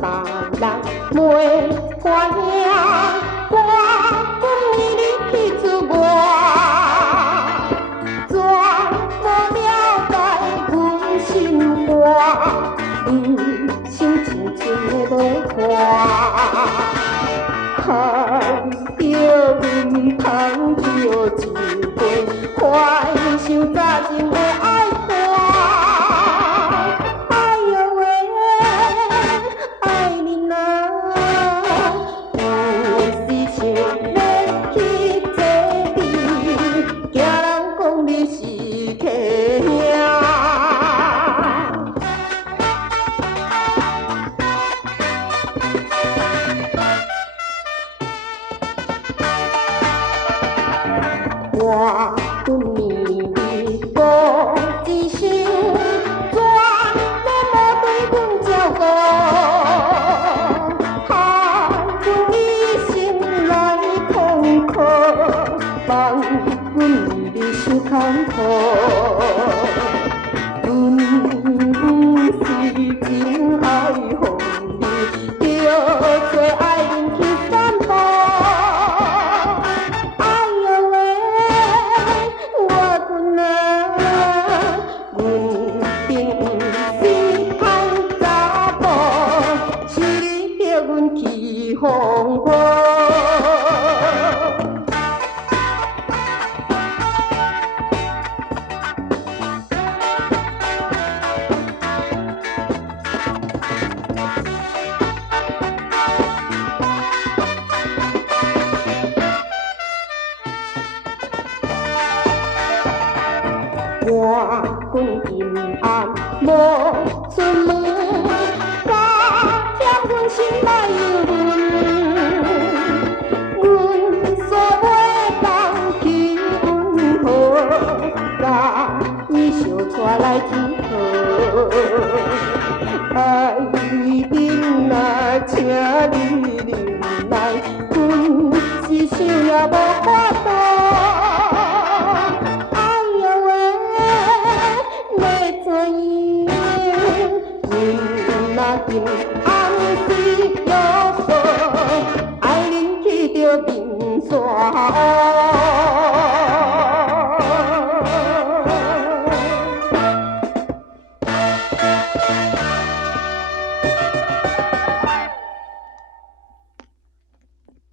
别人袂欢迎，我君暝日去出外，全无了解阮心肝，一生青春的无伴，害著阮捧著酒杯快想早前的爱伴。哎呦喂，爱你呐，有时想要去找你，惊人讲你是客兄。我君暝日顾一声，全然无对阮照顾，害阮一生来痛苦，放阮暝日守空鋪。阮不是真爱风流著找爱人去散步。起风波，我君今晚无出门，加添阮心内忧闷。阮煞抹动去运河，甲伊相带来起逃。爱人呀请你忍耐阮是想呀无法度。今暗失约束，爱人气得面煞黑。